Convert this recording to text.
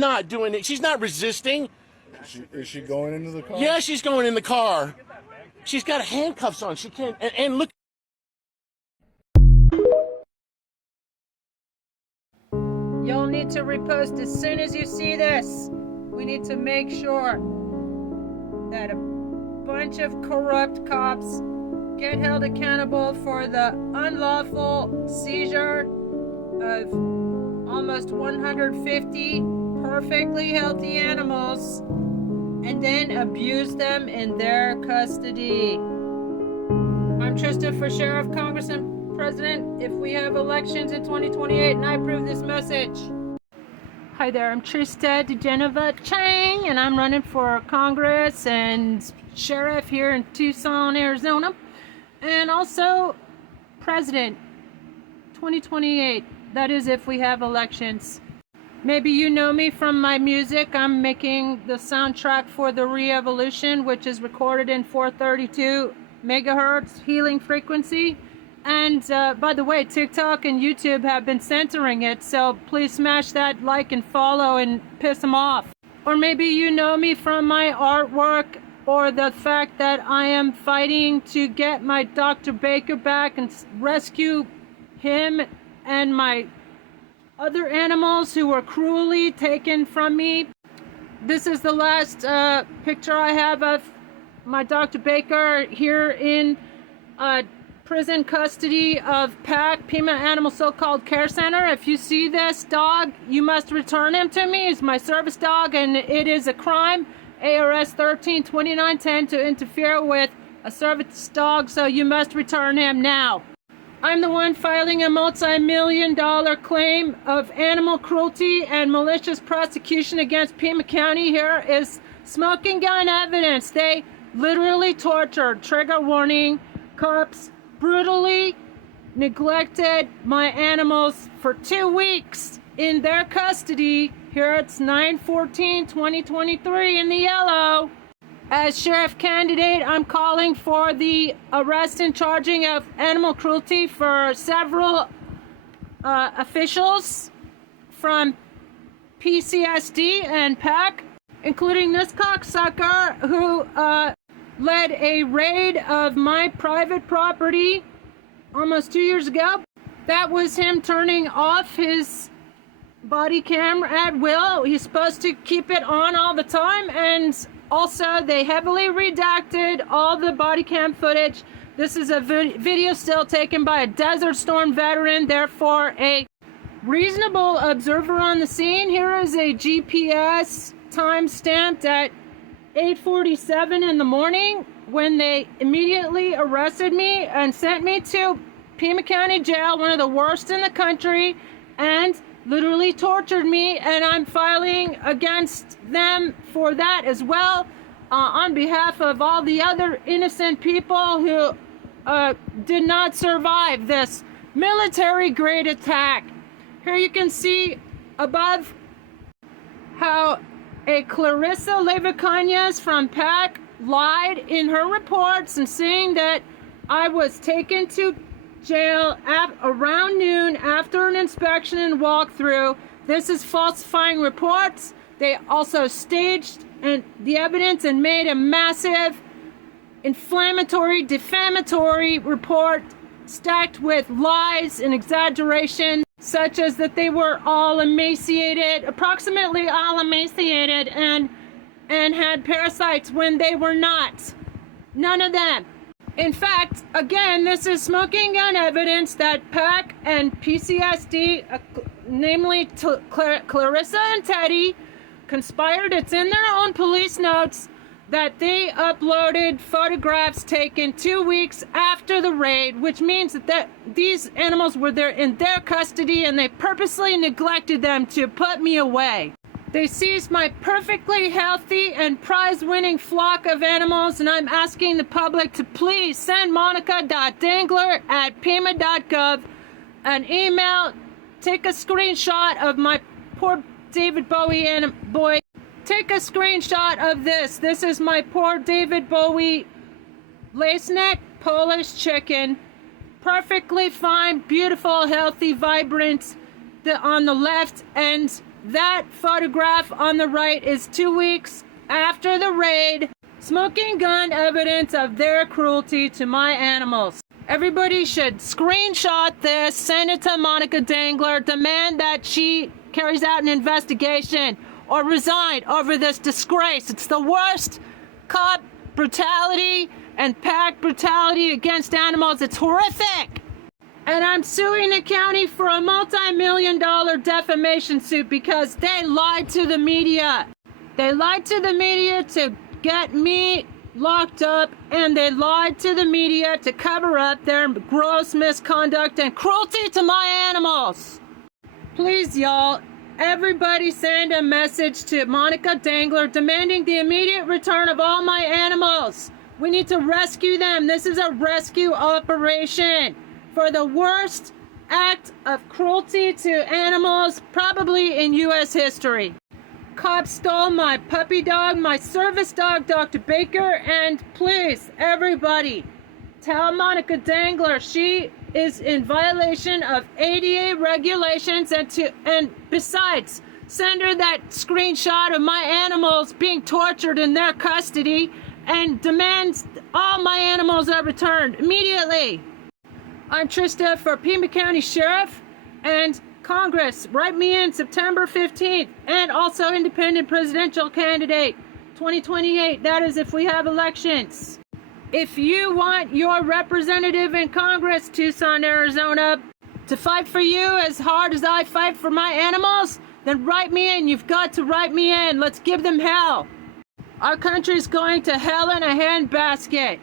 not doing it. She's not resisting. Is she going into the car? Yeah, she's going in the car. She's got handcuffs on. She can't. And look. You'll need to repost as soon as you see this. We need to make sure that a bunch of corrupt cops get held accountable for the unlawful seizure of almost 150 perfectly healthy animals and then abuse them in their custody. I'm Trista for Sheriff, Congress, and President if we have elections in 2028, and I approve this message. Hi there, I'm Trista DeGenova Chang, and I'm running for Congress and Sheriff here in Tucson, Arizona, and also President 2028. That is if we have elections. Maybe you know me from my music. I'm making the soundtrack for The Re-Evolution, which is recorded in 432 megahertz healing frequency. And by the way, TikTok and YouTube have been censoring it, so please smash that like and follow and piss them off. Or maybe you know me from my artwork or the fact that I am fighting to get my Dr. Baker back and rescue him and my other animals who were cruelly taken from me. This is the last picture I have of my Dr. Baker here in prison custody of PAC, Pima Animal So-Called Care Center. If you see this dog, you must return him to me. He's my service dog, and it is a crime, ARS 13-2910, to interfere with a service dog, so you must return him now. I'm the one filing a multi-million-dollar claim of animal cruelty and malicious prosecution against Pima County. Here is smoking gun evidence. They literally tortured, trigger warning, cops brutally neglected my animals for 2 weeks in their custody. Here it's 9/14/2023 in the yellow. As sheriff candidate, I'm calling for the arrest and charging of animal cruelty for several officials from PCSD and PAC, including this cocksucker who led a raid of my private property almost 2 years ago. That was him turning off his body camera at will. He's supposed to keep it on all the time, and also they heavily redacted all the body cam footage. This is a video still taken by a Desert Storm veteran, therefore a reasonable observer on the scene. Here is a GPS time stamped at 8:47 in the morning when they immediately arrested me and sent me to Pima County Jail, one of the worst in the country, and literally tortured me, and I'm filing against them for that as well, on behalf of all the other innocent people who did not survive this military-grade attack. Here you can see above how a Clarissa Levicañas from PAC lied in her reports and saying that I was taken to jail at around noon after an inspection and walkthrough. This is falsifying reports. They also staged the evidence and made a massive inflammatory, defamatory report stacked with lies and exaggeration, such as that they were all emaciated, approximately all emaciated, and had parasites when they were not. None of them. In fact, again, this is smoking gun evidence that PAC and PCSD, namely Clarissa and Teddy, conspired. It's in their own police notes that they uploaded photographs taken 2 weeks after the raid, which means that these animals were there in their custody and they purposely neglected them to put me away. They seized my perfectly healthy and prize-winning flock of animals, and I'm asking the public to please send monica.dangler@pima.gov an email. Take a screenshot of my poor David Bowie boy. Take a screenshot of this. This is my poor David Bowie lace-neck Polish chicken. Perfectly fine, beautiful, healthy, vibrant on the left, and That photograph on the right is 2 weeks after the raid. Smoking gun evidence of their cruelty to my animals. Everybody should screenshot this, send it to Monica Dangler, demand that she carries out an investigation or resign over this disgrace. It's the worst cop brutality and pack brutality against animals. It's horrific. And I'm suing the county for a multi-million-dollar defamation suit because they lied to the media. They lied to the media to get me locked up, and they lied to the media to cover up their gross misconduct and cruelty to my animals. Please, y'all, everybody send a message to Monica Dangler demanding the immediate return of all my animals. We need to rescue them. This is a rescue operation for the worst act of cruelty to animals probably in U.S. history. Cops stole my puppy dog, my service dog, Dr. Baker, and please, everybody, tell Monica Dangler she is in violation of ADA regulations, and besides, send her that screenshot of my animals being tortured in their custody and demands all my animals are returned immediately. I'm Trista for Pima County Sheriff and Congress. Write me in September 15th, and also independent presidential candidate 2028. That is if we have elections. If you want your representative in Congress, Tucson, Arizona, to fight for you as hard as I fight for my animals, then write me in. You've got to write me in. Let's give them hell. Our country's going to hell in a handbasket.